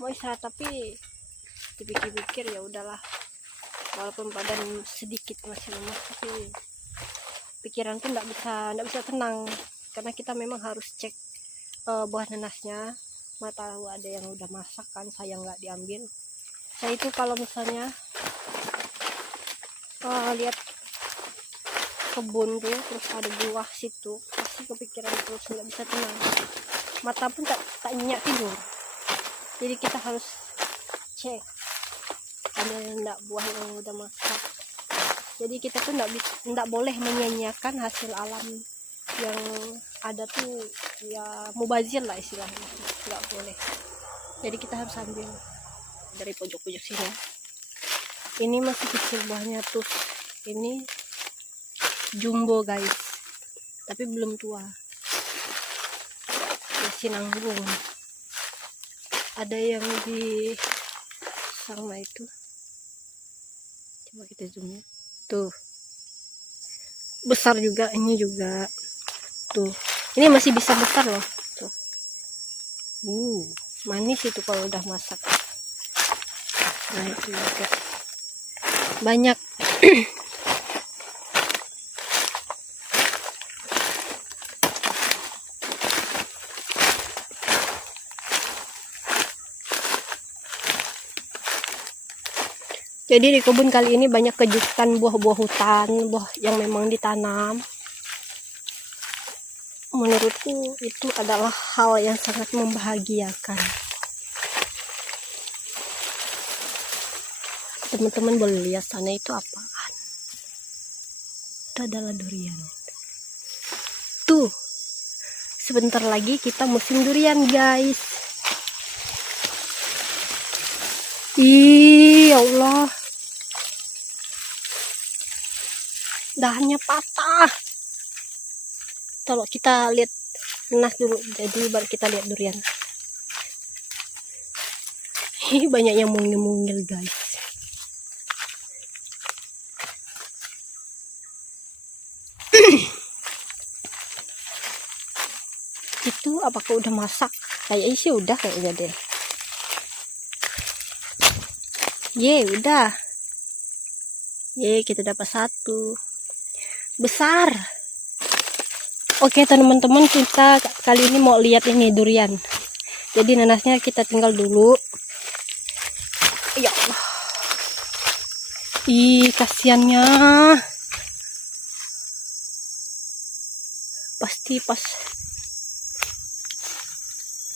mau istirahat, tapi dipikir-pikir ya udahlah, walaupun badan sedikit masih lemah, tapi pikiran pun nggak bisa tenang, karena kita memang harus cek buah nanasnya. Tahu ada yang udah masak kan, sayang nggak diambil. Saya itu kalau misalnya lihat kebun tuh terus ada buah situ, pasti kepikiran terus, nggak bisa tenang, mata pun tak nyenyak tidur. Jadi kita harus cek ada enggak buah yang udah masak. Jadi kita tuh enggak boleh menyanyiakan hasil alam yang ada tuh, ya mubazir lah istilahnya, nggak boleh. Jadi kita harus ambil dari pojok-pojok sini. Ini masih kecil buahnya tuh, ini jumbo guys, tapi belum tua, masih nanggung. Ada yang di sama itu, coba kita zoom ya, tuh besar juga, ini juga tuh, ini masih bisa besar loh tuh. Manis itu kalau udah masak. Nah itu juga banyak. Jadi di kebun kali ini banyak kejutan buah-buah hutan, buah yang memang ditanam. Menurutku itu adalah hal yang sangat membahagiakan. Teman-teman boleh lihat sana itu apaan? Itu adalah durian. Tuh, sebentar lagi kita musim durian guys. Ih, ya Allah. Dahannya patah. Kalau kita lihat nanas dulu, jadi baru kita lihat durian. Ih, banyak yang mungil-mungil guys. Itu apakah udah masak? Kayaknya sih udah kayaknya deh. Udah. Kita dapat satu besar. Oke teman-teman, kita kali ini mau lihat ini durian. Jadi nanasnya kita tinggal dulu. Ya Allah. Ih, kasiannya. Pasti pas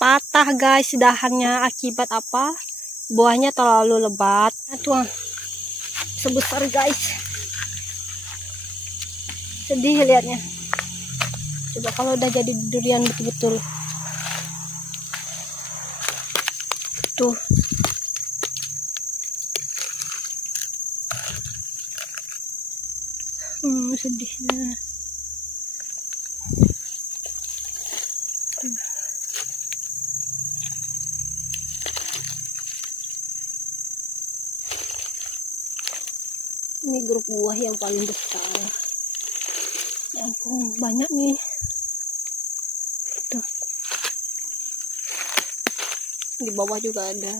patah guys dahannya, akibat apa? Buahnya terlalu lebat. Tuh sebesar guys. Sedih lihatnya. Coba kalau udah jadi durian betul-betul. Tuh. Sedihnya. Ini grup buah yang paling besar. Ya ampun, banyak nih. Tuh. Di bawah juga ada.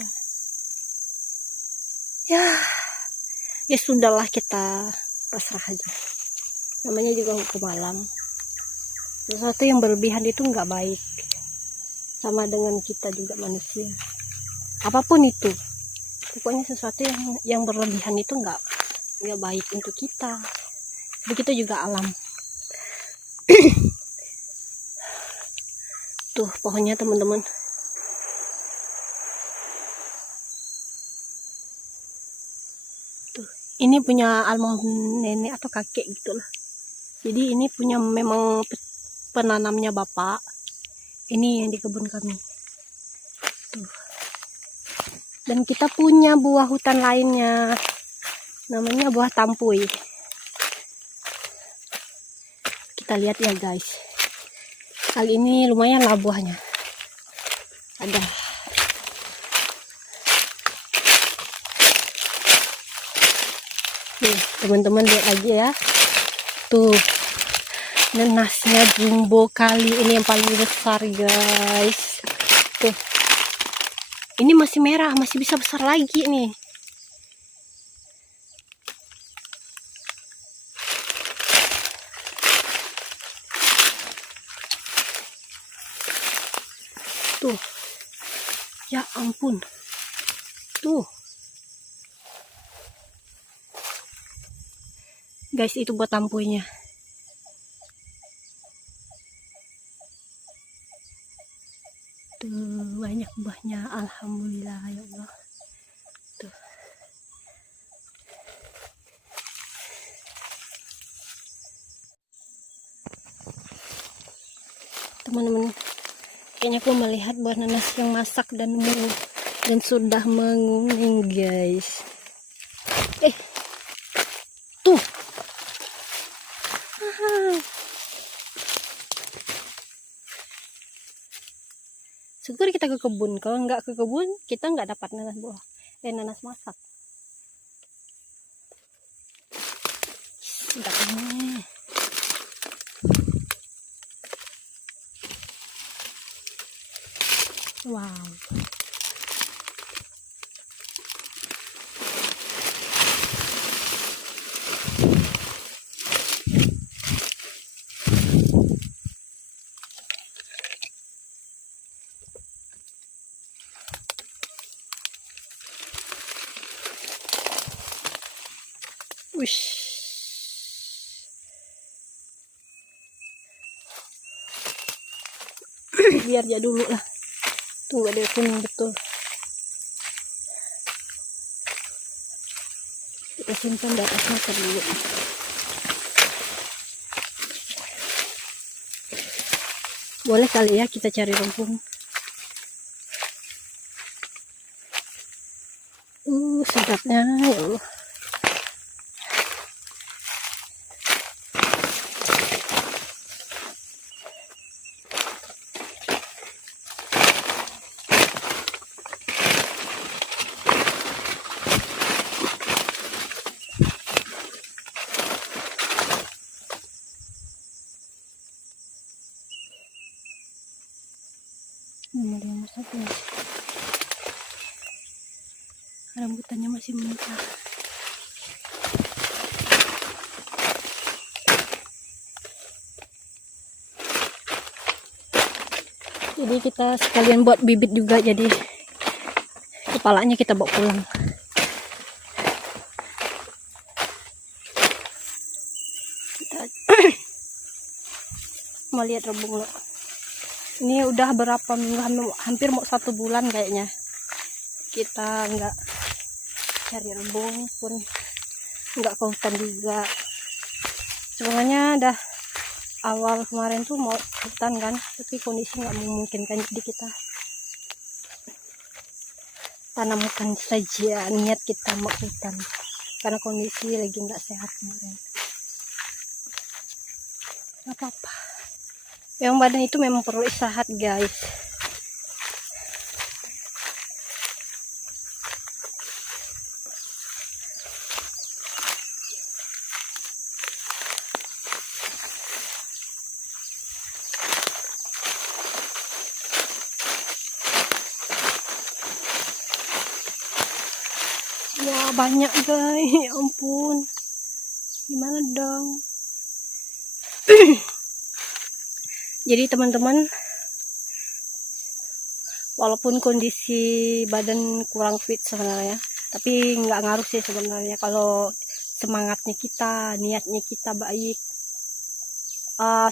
Ya sudahlah, kita pasrah aja. Namanya juga hukum alam. Sesuatu yang berlebihan itu nggak baik. Sama dengan kita juga manusia. Apapun itu. Pokoknya sesuatu yang berlebihan itu nggak baik untuk kita. Begitu juga alam. Tuh pohonnya teman-teman. Tuh, ini punya almarhum nenek atau kakek gitulah. Jadi ini punya memang penanamnya bapak. Ini yang di kebun kami. Tuh. Dan kita punya buah hutan lainnya. Namanya buah tampuy. Kita lihat ya guys. Kali ini lumayan lah buahnya. Ada. Nih, teman-teman lihat lagi ya. Tuh. Nanasnya jumbo kali ini yang paling besar guys. Tuh. Ini masih merah, masih bisa besar lagi nih. Tuh. Ya ampun. Tuh. Guys, itu buat tampuinya. Tuh, banyak buahnya. Alhamdulillah ya Allah. Tuh. Teman-teman, kayaknya aku melihat buah nanas yang masak dan sudah menguning, guys. Tuh. Syukur kita ke kebun. Kalau nggak ke kebun, kita nggak dapat nanas nanas masak. Sedapnya. Wow. Wish. Biar aja dulu lah. Tuh ada kuning betul. Kita simpan di atas motor dulu. Boleh kali ya kita cari rumpun. Sedapnya ya Allah. Ini dia masaknya. Rambutannya masih mentah. Jadi kita sekalian buat bibit juga, jadi kepalanya kita bawa pulang. Mau lihat rebung lo. Ini udah berapa minggu, hampir mau 1 bulan kayaknya kita nggak cari rebung, pun nggak ke hutan juga. Sebenarnya dah awal kemarin tuh mau hutan kan, tapi kondisi nggak memungkinkan, jadi kita tanamkan saja niat kita mau hutan karena kondisi lagi nggak sehat kemarin. Nggak apa-apa, yang badan itu memang perlu istirahat, guys. Wah, banyak guys, ya ampun, gimana dong. Jadi teman-teman, walaupun kondisi badan kurang fit sebenarnya, tapi nggak ngaruh sih sebenarnya kalau semangatnya kita, niatnya kita baik.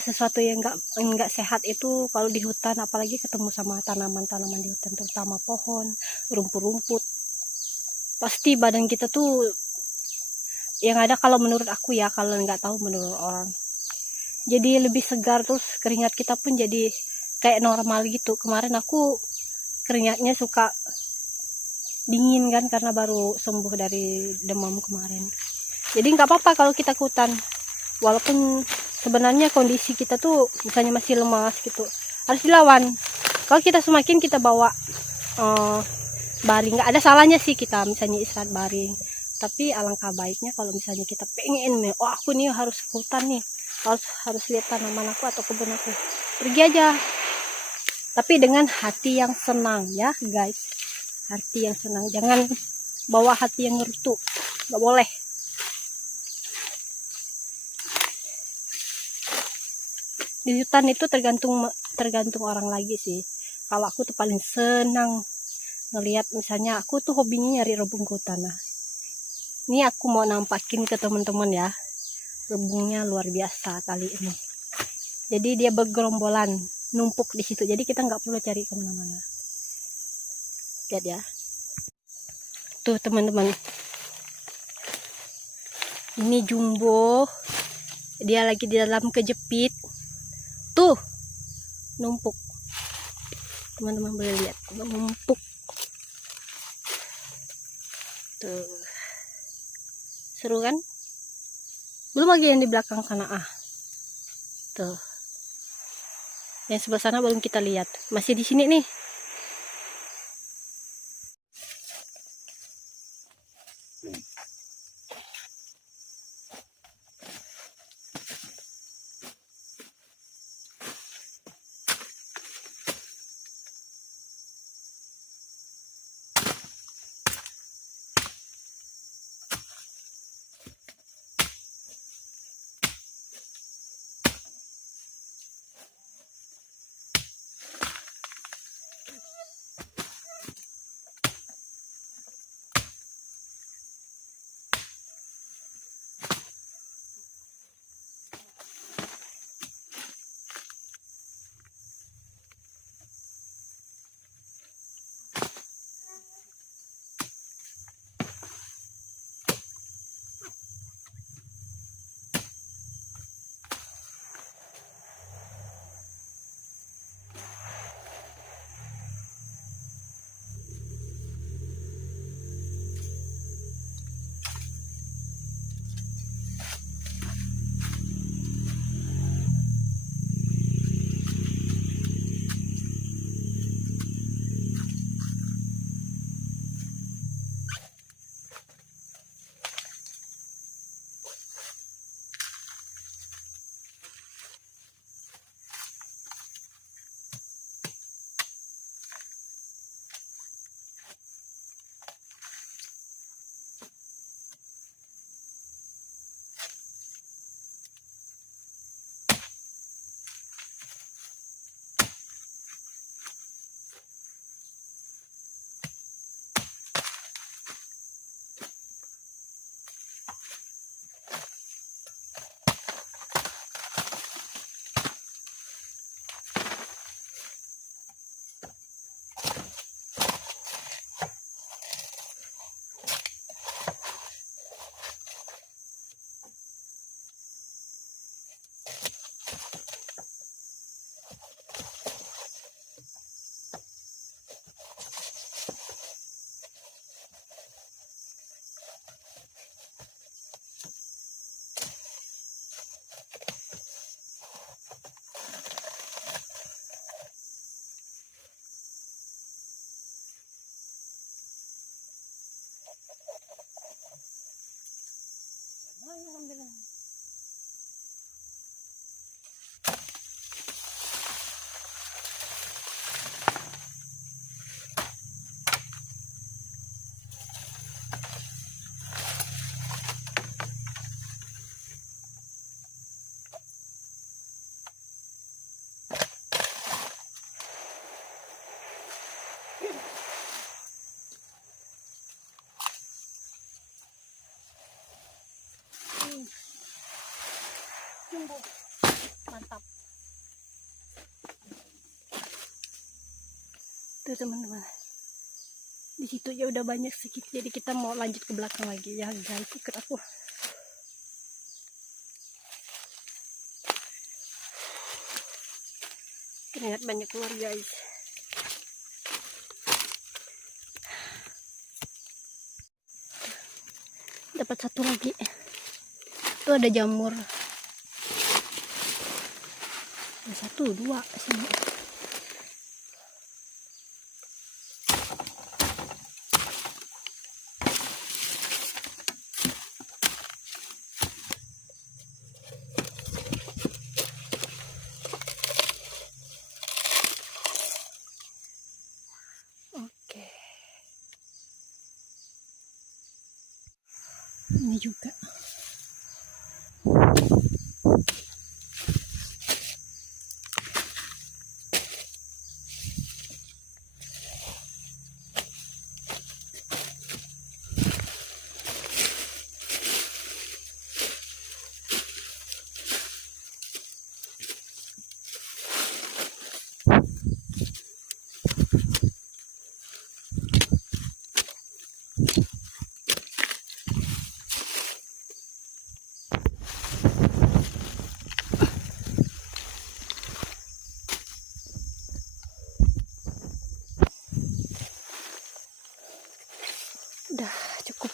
Sesuatu yang nggak sehat itu kalau di hutan, apalagi ketemu sama tanaman-tanaman di hutan, terutama pohon, rumput-rumput, pasti badan kita tuh yang ada, kalau menurut aku ya, kalau nggak tahu menurut orang, jadi lebih segar, terus keringat kita pun jadi kayak normal gitu. Kemarin aku keringatnya suka dingin kan, karena baru sembuh dari demam kemarin. Jadi nggak apa-apa kalau kita ke hutan, walaupun sebenarnya kondisi kita tuh misalnya masih lemas gitu, harus dilawan. Kalau kita semakin kita bawa baring, nggak ada salahnya sih kita misalnya istirahat baring, tapi alangkah baiknya kalau misalnya kita pengen nih, oh aku nih harus ke hutan nih, harus lihat tanaman aku atau kebun aku, pergi aja, tapi dengan hati yang senang ya guys. hati yang senang. Jangan bawa hati yang ngerutu, nggak boleh. Di hutan itu tergantung orang lagi sih. Kalau aku tuh paling senang ngelihat, misalnya aku tuh hobinya nyari rebung-hutan. Nah, ini aku mau nampakin ke teman-teman ya, rebungnya luar biasa kali ini. Jadi dia bergerombolan, numpuk di situ. Jadi kita nggak perlu cari kemana-mana. Lihat ya, tuh teman-teman, ini jumbo, dia lagi di dalam kejepit. Tuh numpuk, teman-teman boleh lihat, numpuk tuh. Seru kan? Belum lagi yang di belakang sana, tuh yang sebelah sana belum kita lihat, masih di sini nih. Mantap tuh teman-teman, di situ ya udah banyak sedikit, jadi kita mau lanjut ke belakang lagi ya guys, ikut aku. Terlihat banyak keluar guys. Dapat satu lagi, tuh ada jamur. Ada satu, dua sini. Oke, Ini juga. Udah cukup,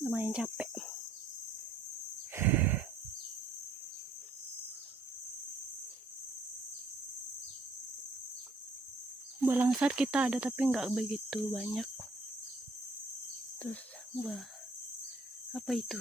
lumayan capek. Balangsar kita ada tapi nggak begitu banyak. Terus apa itu?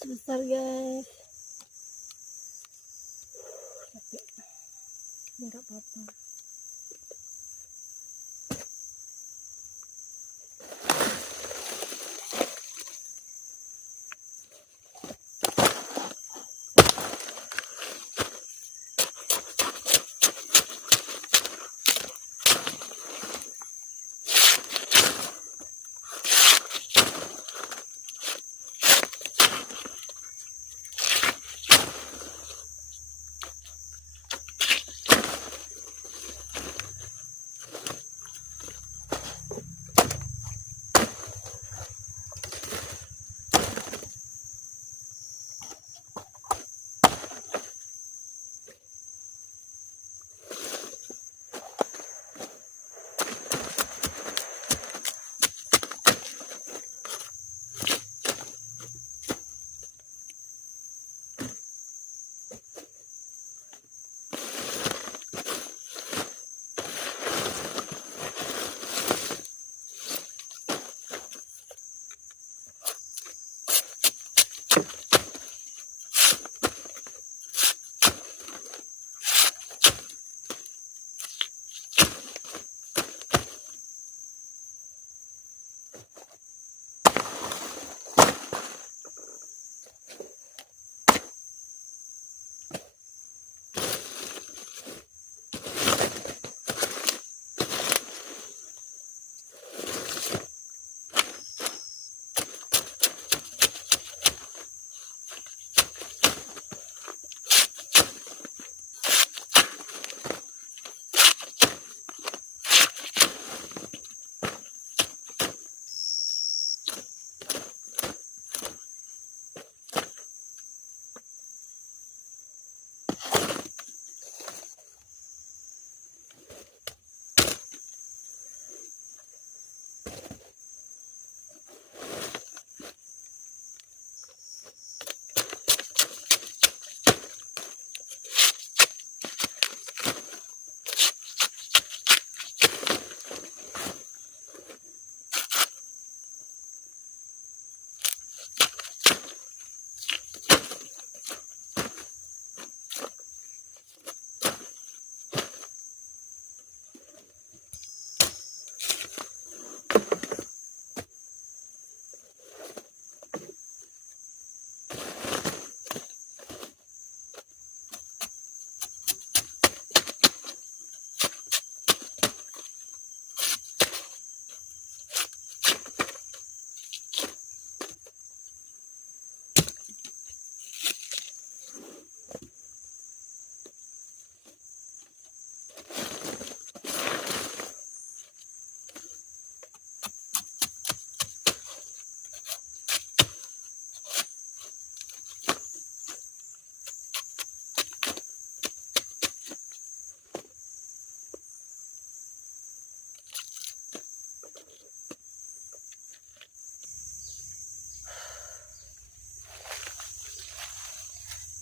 Sebentar guys, capek, nggak apa-apa.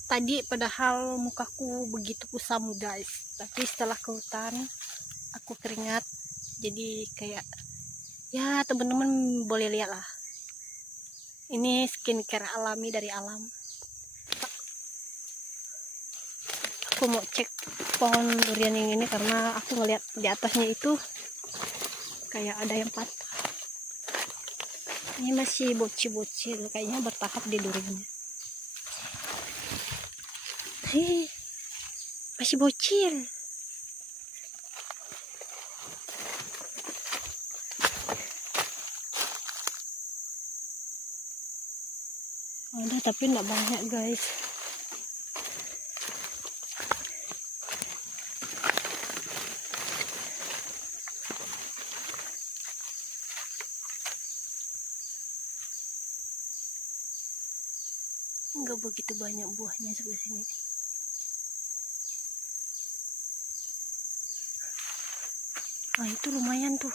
Tadi padahal mukaku begitu kusam guys, tapi setelah ke hutan aku keringat, jadi kayak ya teman-teman boleh lihat lah. Ini skincare alami dari alam. Aku mau cek pohon durian yang ini karena aku ngeliat di atasnya itu kayak ada yang patah. Ini masih bocil-bocil, kayaknya bertahap di duriannya. Masih bocil. Ada tapi enggak banyak guys. Enggak begitu banyak buahnya sebelah sini. Wah, itu lumayan tuh.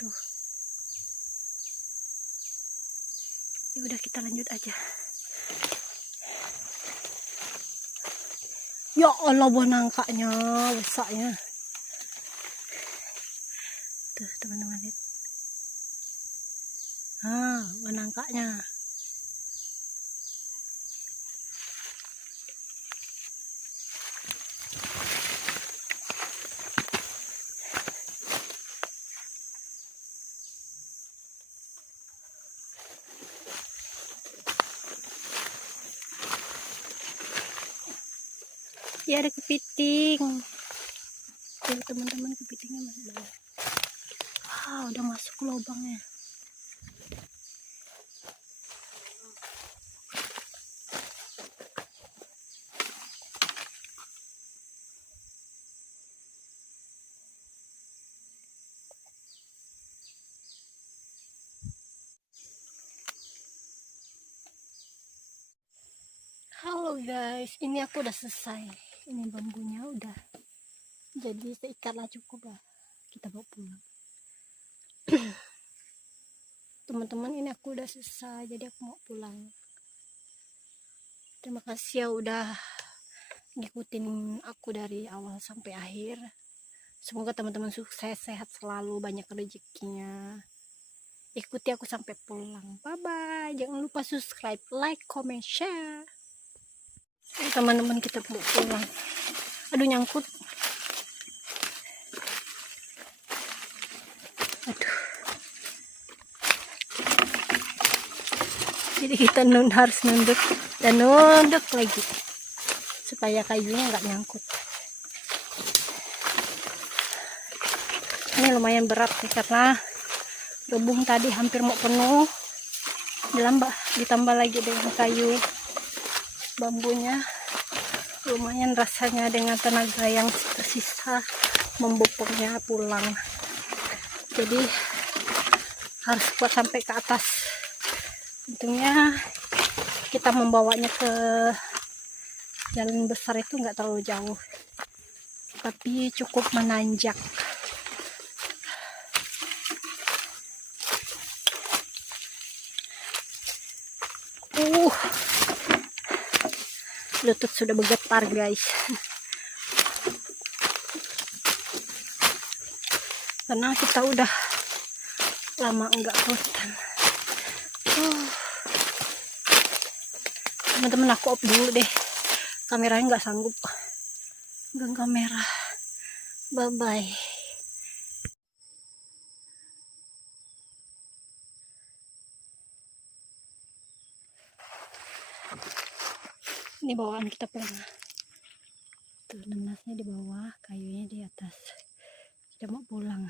Tuh. Ya udah, kita lanjut aja. Ya Allah, buah nangkanya besarnya. Tuh teman-teman lihat. Buah nangkanya. Ya ada kepiting. Tuh teman-teman, kepitingnya masih banyak. Wow, udah masuk ke lubangnya. Halo guys, ini aku udah selesai. Ini bambunya udah jadi seikat lah, cukup lah. Kita bawa pulang. Teman-teman, ini aku udah selesai, jadi aku mau pulang. Terima kasih ya udah ngikutin aku dari awal sampai akhir. Semoga teman-teman sukses, sehat selalu, banyak rezekinya. Ikuti aku sampai pulang. Bye bye. Jangan lupa subscribe, like, comment, share. Teman-teman, kita mau pulang. Aduh, nyangkut. Aduh. Jadi kita harus nunduk dan nunduk lagi supaya kayunya nggak nyangkut. Ini lumayan berat nih karena gabung tadi hampir mau penuh. Ditambah lagi dengan kayu bambunya, lumayan rasanya dengan tenaga yang tersisa membopongnya pulang. Jadi harus kuat sampai ke atas. Untungnya kita membawanya ke jalan besar itu nggak terlalu jauh, tapi cukup menanjak. Lutut sudah bergetar guys, karena kita udah lama enggak ke hutan. Teman-teman, aku off dulu deh, kameranya nggak sanggup pegang kamera. Bye bye. Ini bawaan kita pulang. Tuh, nanasnya di bawah, kayunya di atas. Kita mau pulang.